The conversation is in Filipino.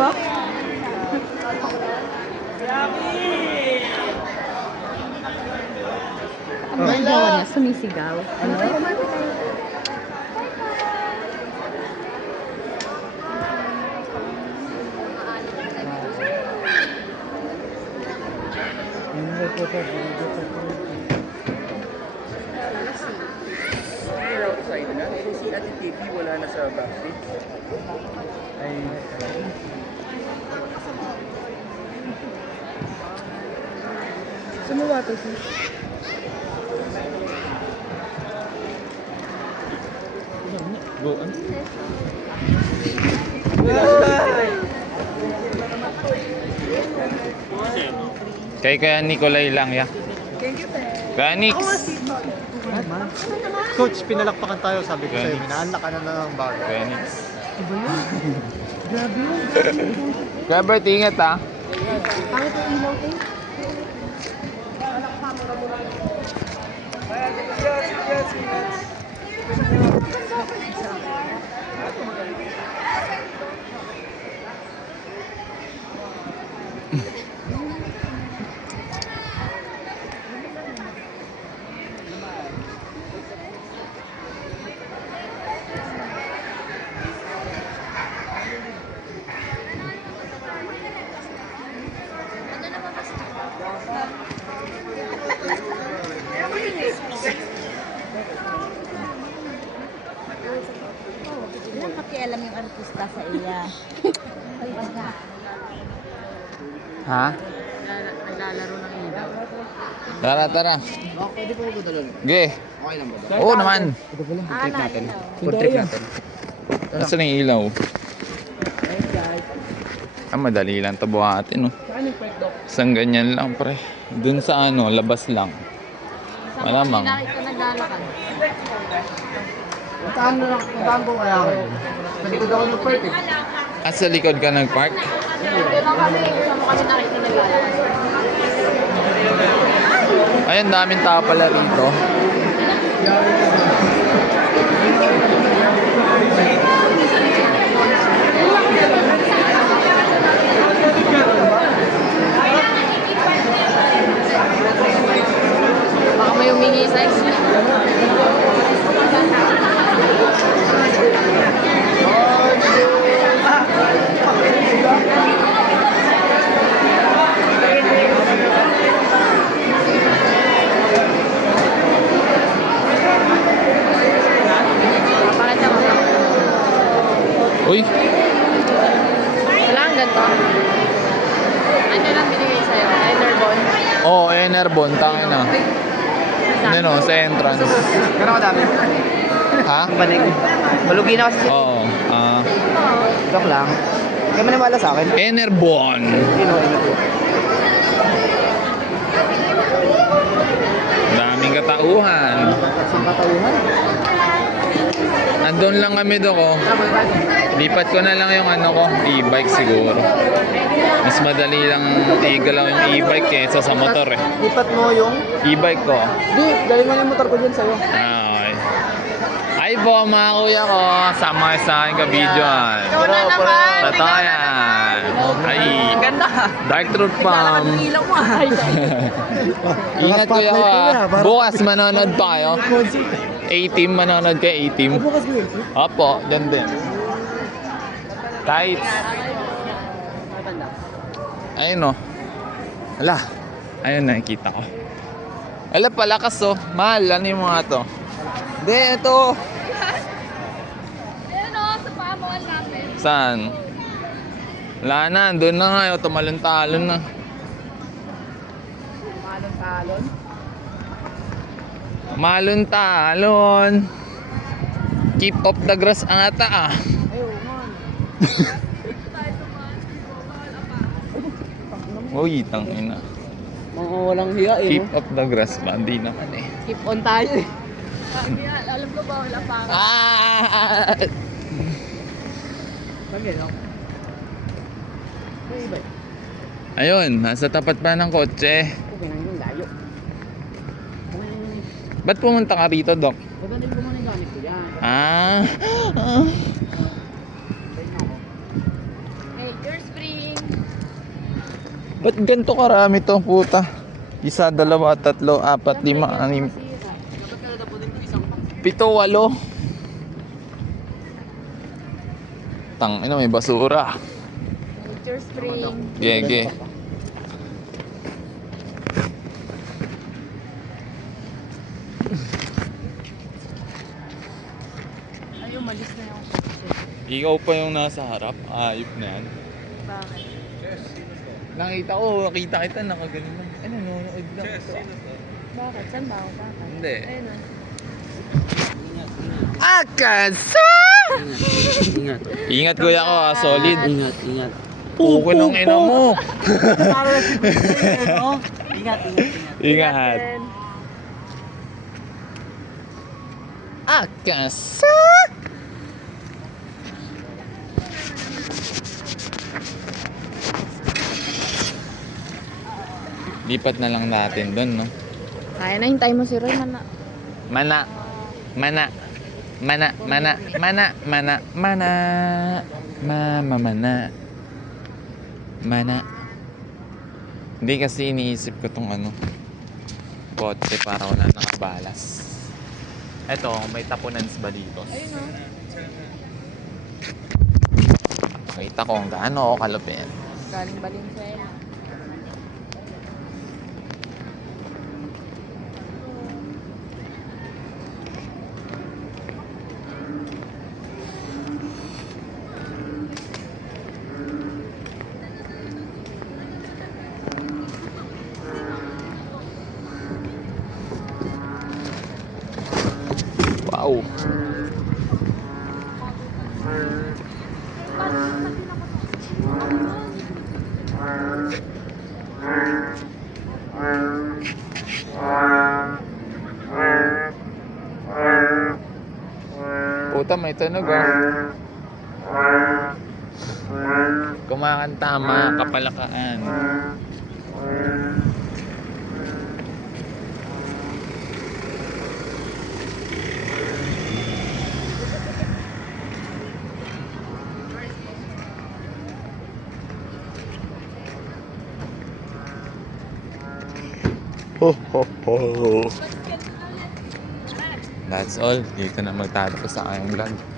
ba? Ang ginagawa niya, sumisigaw. Ano? Si Ate TV wala na sa backstage. Ay, Sumuwa to siya. go on. Kaya Nicolay lang ya. Thank you, Kaya Nix. Coach, pinalakpakan tayo, sabi ko sa'yo. Hinaan ka na ng bago. Kaya Nix. Kaya Bert, ingat ha. Pangit ang ilaw eh. Walang pakialam yung artista sa iya. Ha? Naglalaro ng ilaw. Tara, tara. Pwede po ko dalawin. Ge. Okay lang ba? Oo naman. Trip natin. Food trip natin. Nasaan yung ilaw? Madali lang ito buhatin, no? Saan yung pwede, Doc? Isang ganyan lang, pre. Dun sa labas lang. Malamang. Nakita naglalakad. Puntaan ko kaya ako. Sa likod ako ng part eh. Sa likod ka nag-park? Hindi lang kami, kasama kami nakita naglalakad. Ayun, daming tao pala rito. Baka may humingi size. Uy, Wala ang ganito. Ano lang binigay sa'yo? Enerbon? Enerbon, tangin na. Ano, sa entrance. Gano'n kadami? Ha? Ang banig. Malugi na kasi. Oo. Joke lang. Kaya maniwala sa akin. Enerbon. Sino? Daming katauhan. Ang katauhan. Andun lang kami ko. Lipat ko na lang yung e-bike siguro. Mas madali lang igalaw yung e-bike kaysa sa motor eh. Lipat mo yung... E-bike ko. Di, dahil mo yung motor ko dyan sa'yo. Okay. Ay po mga kuya ko, sama kayo sa aking ka-videoan. Ikaw na naman! Totoo yan. Ay, Ganda! Dark Truth Farm. Ang ilaw mo ay. Ingat kuya ko Bukas manonood pa kayo. A-team, manonood kayo A-team. Bukas ko yun. Opo, dyan din. Kahit. Ayun o. Ala. Ayun, nakikita ko. Ala, palakas o. Mahal, ano yung mga to? Hindi, ito. Ayun o, sa paa mo ang lapit. Saan? Wala na, doon na nga. Tumalon-talon na. Malon-talon? Malon-talon. Keep off the grass ata ah. Uy, tangina. Mga walang hiya eh. Keep off the grass ba? Hindi naman eh. Keep on tayo eh. Alam ko ba wala pa? Ah! Kami lang. Ayun, nasa tapat pa ng kotse. Okay lang yung layo. Ba't pumunta ka rito, Doc? Pagdating ko muna yung gamit ko yan. Ah! Hey, yours Ba't ganito karami to, puta? Isa, dalawa, tatlo, apat, lima, anim, pito, walo. Tang, may basura. Nature spring. Gege. Ay, umalis na yung Ikaw pa yung nasa harap. Ayop na yan. Bakit? Nakita ko, nakita kita, nakaganon lang. Ano, nanonood lang. Bakit? Saan ba ako? Bakit? Hindi. Ayun na. Akasa! Ingat. Ingat kuya ko, solid. Ingat, ingat. Puko ng ina mo. Ingat, ingat. Ingat. Then, Akasa! Lipat na lang natin doon, no? kaya na, hintay mo si Roy. Mana. Mana. Mana. Mana. Mana. Mana. Mana. Mana. Mama mana. Mana. Hindi kasi iniisip ko tong ano. Kotse para wala nakabalas. Eto, may tapunan sa Balitos. Ayun o. Nakita ko kung gaano ako kalupit. Galing Valenzuela. Wow. Puta, may tunog ah. Kumakanta, mga kapalakaan. Ho ho ho. That's all. Dito na magtatapos sa aking vlog.